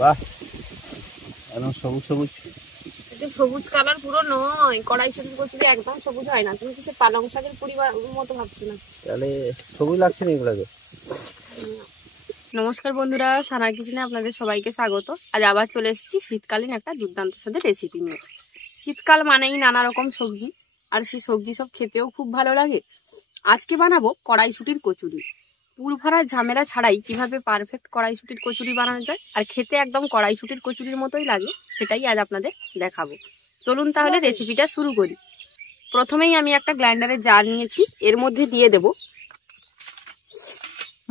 বাহ, একদম সবুজ সবুজ। এটা সবুজ কালার পুরো নয়, কড়াইশুটির কচুরি একদম সবুজ হয় না। তুমি কি সে পালং শাকের পরিবার মতো ভাবছো না? তাহলে সবুজ লাগছে না এগুলোকে? নমস্কার বন্ধুরা, সানার কিচেনে আপনাদের সবাইকে স্বাগত। আজ আবার চলে এসেছি শীতকালীন একটা দুর্দান্ত স্বাদের রেসিপি নিয়ে। শীতকাল মানেই নানা রকম সবজি, আর সেই সবজি সব খেতেও খুব ভালো লাগে। আজকে বানাবো কড়াইশুটির কচুরি। পুর ভরা ঝামেলা ছাড়াই কিভাবে পারফেক্ট কড়াইশুটির কচুরি বানানো যায় আর খেতে একদম কড়াইশুটির কচুরির মতোই লাগে, সেটাই আজ আপনাদের দেখাবো। চলুন তাহলে রেসিপিটা শুরু করি। প্রথমেই আমি একটা গ্রাইন্ডারের জার নিয়েছি, এর মধ্যে দিয়ে দেব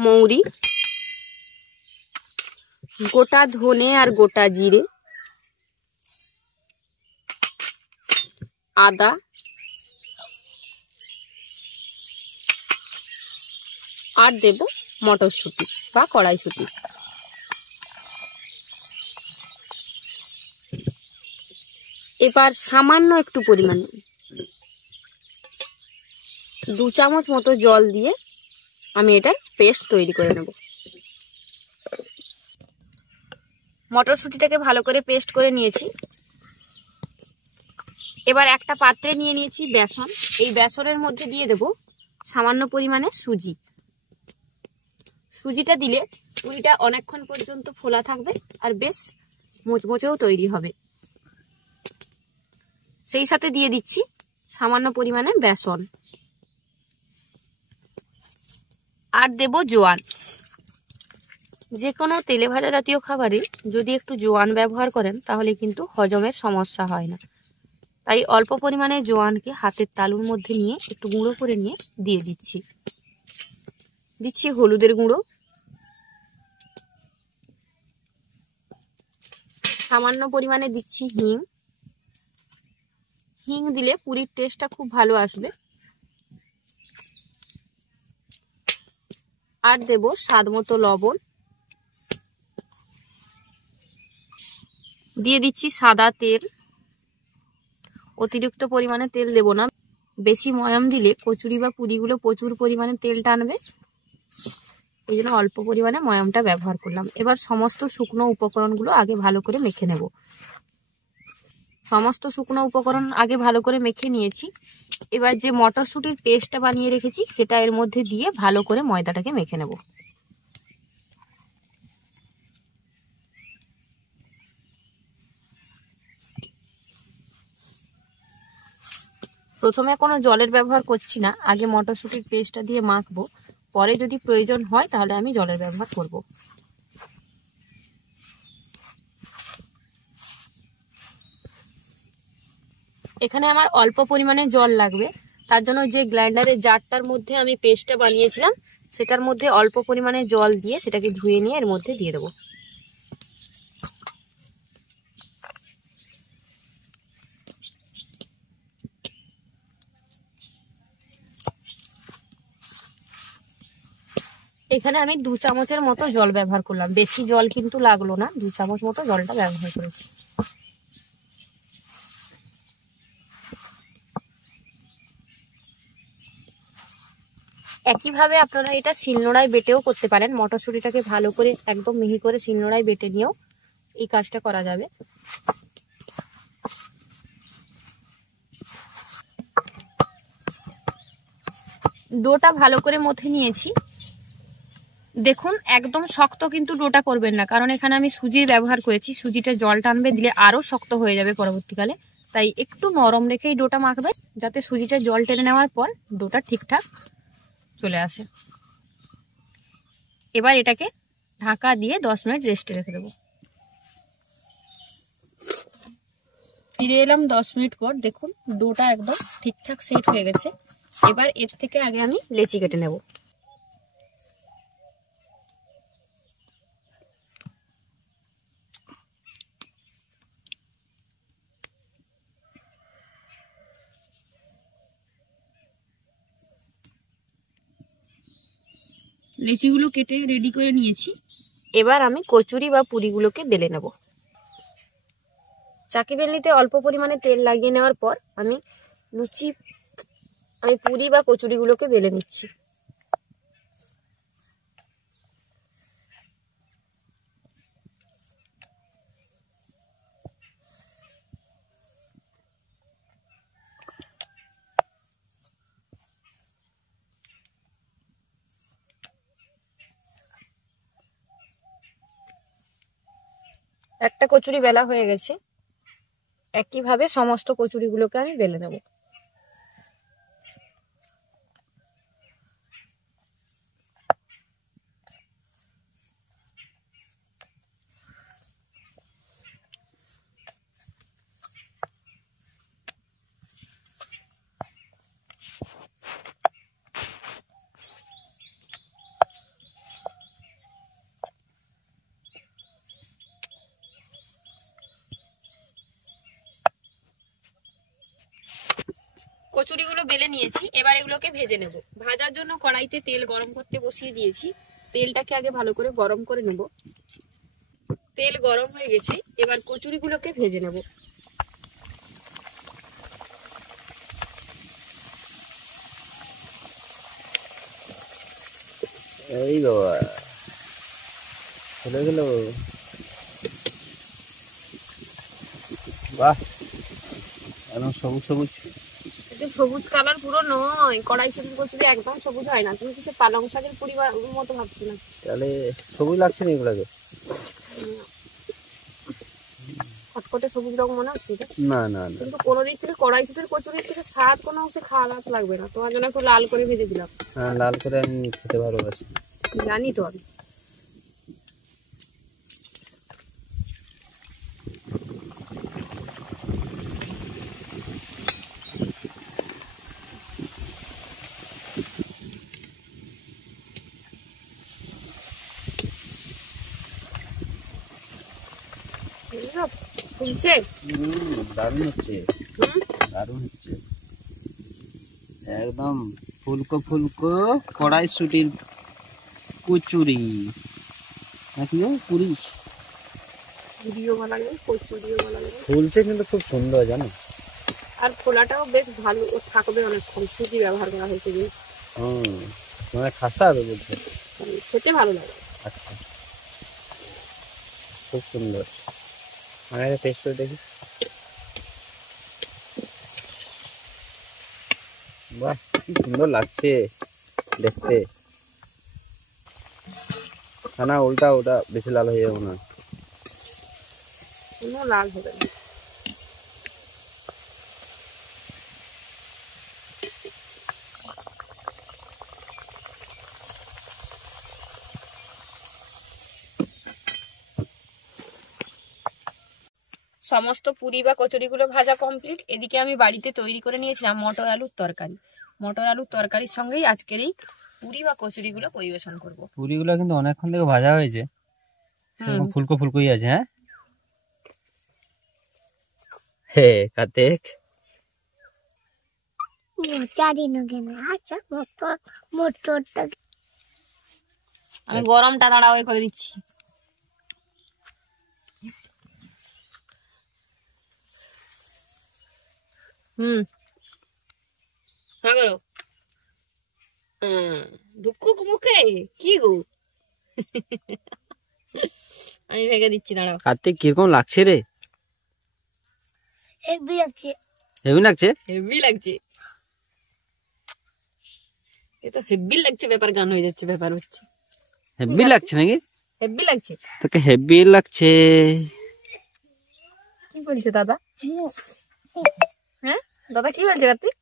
মৌরি, গোটা ধনে আর গোটা জিরে, আদা, আর দেব মটরশুঁটি বা কড়াইশুঁটি। এবার সামান্য একটু পরিমাণে 2 চামচ মতো জল দিয়ে আমি এটার পেস্ট তৈরি করে নেব। মটরশুঁটিটাকে ভালো করে পেস্ট করে নিয়েছি। এবার একটা পাত্রে নিয়ে নিয়েছি বেসন। এই বেসনের মধ্যে দিয়ে দেব সামান্য পরিমাণে সুজি। সুজিটা দিলে পুরিটা অনেকক্ষণ পর্যন্ত ফোলা থাকবে আর বেশ মুচমুচেও তৈরি হবে। সেই সাথে দিয়ে দিচ্ছি সামান্য পরিমাণে বেসন, আর দেব জোয়ান। যে কোনো তেলে ভাজা জাতীয় খাবারে যদি একটু জোয়ান ব্যবহার করেন তাহলে কিন্তু হজমের সমস্যা হয় না। তাই অল্প পরিমাণে জোয়ানকে হাতের তালুর মধ্যে নিয়ে একটু গুঁড়ো করে নিয়ে দিয়ে দিচ্ছি হলুদের গুঁড়ো, সামান্য পরিমাণে দিচ্ছি হিং। হিং দিলে পুরির টেস্টটা খুব ভালো আসবে। আর দেব স্বাদ মতো লবণ, দিয়ে দিচ্ছি সাদা তেল। অতিরিক্ত পরিমাণে তেল দেব না, বেশি ময়াম দিলে কচুরি বা পুরিগুলো প্রচুর পরিমাণে তেল টানবে, এই জন্য অল্প পরিমাণে ময়ামটা ব্যবহার করলাম। এবার সমস্ত শুকনো উপকরণগুলো আগে ভালো করে মেখে নেব। সমস্ত শুকনো উপকরণ আগে ভালো করে মেখে নিয়েছি। এবার যে মটরশুঁটির পেস্টটা বানিয়ে রেখেছি সেটা এর মধ্যে দিয়ে ভালো করে ময়দাটাকে মেখে নেব। প্রথমে কোনো জলের ব্যবহার করছি না, আগে মটরশুঁটির পেস্টটা দিয়ে মাখবো, পরে যদি প্রয়োজন হয় তাহলে আমি জলের ব্যবহার করব। এখানে আমার অল্প পরিমাণে জল লাগবে, তার জন্য যে গ্রাইন্ডারের জারটার মধ্যে আমি পেস্টটা বানিয়েছিলাম সেটার মধ্যে অল্প পরিমাণে জল দিয়ে সেটাকে ধুয়ে নিয়ে এর মধ্যে দিয়ে দেবো। এখানে আমি 2 চামচের মতো জল ব্যবহার করলাম, বেশি জল কিন্তু লাগলো না, 2 চামচ মতো জলটা ব্যবহার করেছি। একইভাবে আপনারা এটা শিলনোড়ায় বেটেও করতে পারেন। মটরশুঁটিটাকে ভালো করে একদম মিহি করে শিলনোড়ায় বেটে নিয়েও এই কাজটা করা যাবে। ডোটা ভালো করে মথে নিয়েছি। দেখুন একদম শক্ত কিন্তু ডোটা করবেন না, কারণ এখানে আমি সুজির ব্যবহার করেছি, সুজিটা জল টানবে, দিলে আরো শক্ত হয়ে যাবে পরবর্তীকালে। তাই একটু নরম রেখেই ডোটা মাখবে, যাতে সুজিটা জল টেনে নেওয়ার পর ডোটা ঠিকঠাক চলে আসে। এবার এটাকে ঢাকা দিয়ে 10 মিনিট রেস্টে রেখে দেবো। ফিরে এলাম 10 মিনিট পর। দেখুন ডোটা একদম ঠিকঠাক সেট হয়ে গেছে। এবার এর থেকে আগে আমি লেচি কেটে নেব। লেচিগুলো কেটে রেডি করে নিয়েছি। এবার আমি কচুরি বা পুরিগুলোকে বেলে নেব। চাকি বেলনিতে অল্প পরিমাণে তেল লাগিয়ে নেওয়ার পর আমি পুরি বা কচুরিগুলোকে বেলে নিচ্ছি। একটা কচুরি বেলা হয়ে গেছে, একইভাবে সমস্ত কচুরিগুলোকে আমি বেলে নেব। কচুরিগুলো বেলে নিয়েছি, এবার এগুলোকে ভেজে নেব। ভাজার জন্য কড়াইতে তেল গরম করতে বসিয়ে দিয়েছি। তেলটাকে আগে ভালো করে গরম করে নেব। তেল গরম হয়ে গেছে, এবার কচুরিগুলোকে ভেজে নেব। এই বাবা চলে গেল। বাহ, একদম সবুজ সবুজ। এটা সবুজ কালার পুরো নয়, কড়াইশুটির কচুরি একদম সবুজ হয় না। তুমি কিছু পালং শাকের পরিবার মতো ভাবছো না? তাহলে সবুজ লাগছে না এগুলাকে? খটখটে সবুজ রকম মনে হচ্ছে এটা। না না না, কিন্তু কোনো দিক থেকে কড়াইশুটির কচুরির থেকে স্বাদ কোনো অংশে খারাপ লাগবে না। তোমার জন্য একটু লাল করে ভেজে দিলাম। হ্যাঁ, লাল করে আমি খেতে ভালোবাসি। জানি তো আমি। ফুলছে, দারুণ হচ্ছে, দারুণ হচ্ছে। একদম ফুলকো ফুলকো কড়াইশুটির কচুরি নাকি পুরি। পুরিও ভালো লাগে, কচুরিও ভালো লাগে। ফুলছে কিন্তু খুব সুন্দর, জানো। আর ফোলাটাও বেশ ভালো থাকবে অনেকক্ষণ, সুজি ব্যবহার করা হয়েছে যে। মানে খাস্তা হবে বলছে। খেতে ভালো লাগে। আচ্ছা, খুব সুন্দর। আমি একটা টেস্ট করে দেখি। বাহ, কি সুন্দর লাগছে দেখতে। না উল্টা, ওটা বেশি লাল হয়ে যাবো না। কোনো লাল হবে না। সমস্ত পুরি বা কচুরিগুলো ভাজা কমপ্লিট। এদিকে আমি বাড়িতে তৈরি করে নিয়েছিলাম মটর আলুর তরকারি। মটর আলুর তরকারির সঙ্গেই আজকের এই পুরি বা কচুরিগুলো পরিবেশন করব। পুরিগুলো কিন্তু অনেকক্ষণ থেকে ভাজা হয়েছে, ফুলকো ফুলকোই আছে। হ্যাঁ হে কার্তিক, আমি গরমটা দাঁড়াও করে দিচ্ছি। হ্যাঁ করো। ঢুকুক মুখে কি গো। আমি ভেঙে দিচ্ছি, দাঁড়াও। কার্তিক কিরকম লাগছে রে? হেভি লাগছে, হেভি লাগছে, হেভি লাগছে। এ তো হেভি লাগছে, ব্যাপার গান হয়ে যাচ্ছে, ব্যাপার হচ্ছে। হেভি লাগছে নাকি? হেভি লাগছে, তোকে হেভি লাগছে। কি বলছে দাদা? হ্যাঁ দাদা কি বলছে কার্তিক?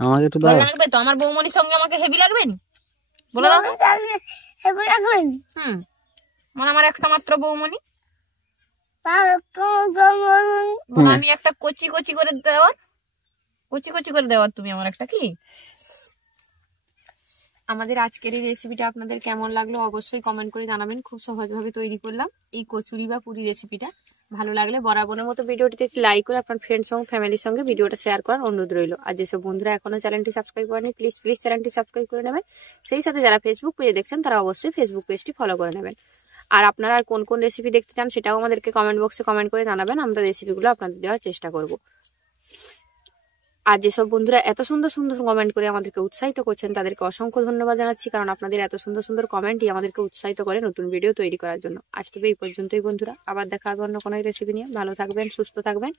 আমাকে একটু ভালো দাও। লাগবে তো? আমার বৌমনির সঙ্গে আমাকে হেভি লাগবে নি? বলে দাও। হেভি লাগবে। মানে আমার একটা মাত্র বৌমনি, আমি একটা কচি কচি করে দেওয়ার, কচি কচি করে দেওয়ার তুমি আমার একটা। কি আমাদের আজকের এই রেসিপিটা আপনাদের কেমন লাগলো অবশ্যই কমেন্ট করে জানাবেন। খুব সহজভাবে তৈরি করলাম এই কচুরি বা পুরি রেসিপিটা। ভালো লাগলে বরাবরের মতো ভিডিওটিতে একটি লাইক করে আপনার ফ্রেন্ডস এবং ফ্যামিলির সঙ্গে ভিডিওটা শেয়ার করার অনুরোধ রইল। আর যেসব বন্ধুরা এখনো চ্যানেলটি সাবস্ক্রাইব করেনি প্লিজ চ্যানেলটি সাবস্ক্রাইব করে নেবেন। সেই সাথে যারা ফেসবুক পেজে দেখছেন তারা অবশ্যই ফেসবুক পেজটি ফলো করে নেবেন। আর আপনারা আর কোন কোন রেসিপি দেখতে চান সেটাও আমাদেরকে কমেন্ট বক্সে কমেন্ট করে জানাবেন। আমরা রেসিপিগুলো আপনাদের দেওয়ার চেষ্টা করব। আর যেসব বন্ধুরা এত সুন্দর সুন্দর কমেন্ট করে আমাদেরকে উৎসাহিত করছেন তাদেরকে অসংখ্য ধন্যবাদ জানাচ্ছি, কারণ আপনাদের এত সুন্দর সুন্দর কমেন্টই আমাদেরকে উৎসাহিত করে নতুন ভিডিও তৈরি করার জন্য। আজকে এই পর্যন্তই বন্ধুরা, আবার দেখা হবে অন্য কোনো রেসিপি নিয়ে। ভালো থাকবেন, সুস্থ থাকবেন।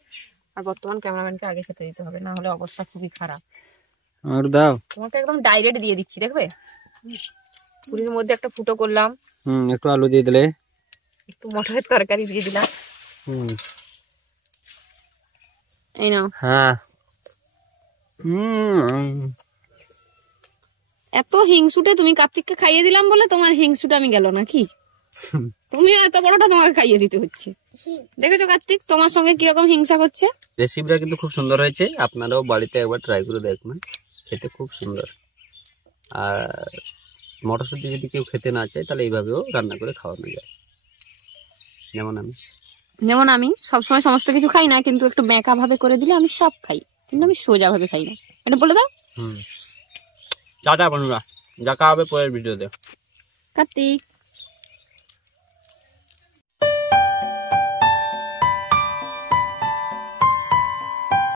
আর বর্তমান ক্যামেরাম্যানকে আগে খেতে দিতে হবে, না হলে অবস্থা খুবই খারাপ। দাও, তোমাকে একদম ডাইরেক্ট দিয়ে দিচ্ছি, দেখবে পুরির মধ্যে একটা ফুটো করলাম। একটু আলু দিয়ে দিলে একটু মটরের তরকারি দিয়ে দিলাম। এই নাও। হ্যাঁ এত হিংসুটে তুমি কার্তিককে খাইয়ে দিলাম বলে তোমার হিংসুটা আমি গেল নাকি? তুমি এত বড়টা তোমাকে খাইয়ে দিতে হচ্ছে। দেখেছো কার্তিক তোমার সঙ্গে কিরকম হিংসা করছে। রেসিপিটা কিন্তু খুব সুন্দর হয়েছে, আপনারাও বাড়িতে একবার ট্রাই করে দেখবেন, খেতে খুব সুন্দর। আর মটরশুঁটি যদি কেউ খেতে না চায় তাহলে এইভাবেও রান্না করে খাওয়ানো যায়। যেমন আমি সবসময় সমস্ত কিছু খাই না, কিন্তু একটু বেঁকা ভাবে করে দিলে আমি সব খাই, কিন্তু আমি সোজা ভাবে খাই না। এটা বলে দাও। টাটা বন্ধুরা, দেখা হবে পরের ভিডিওতে। কার্তিক।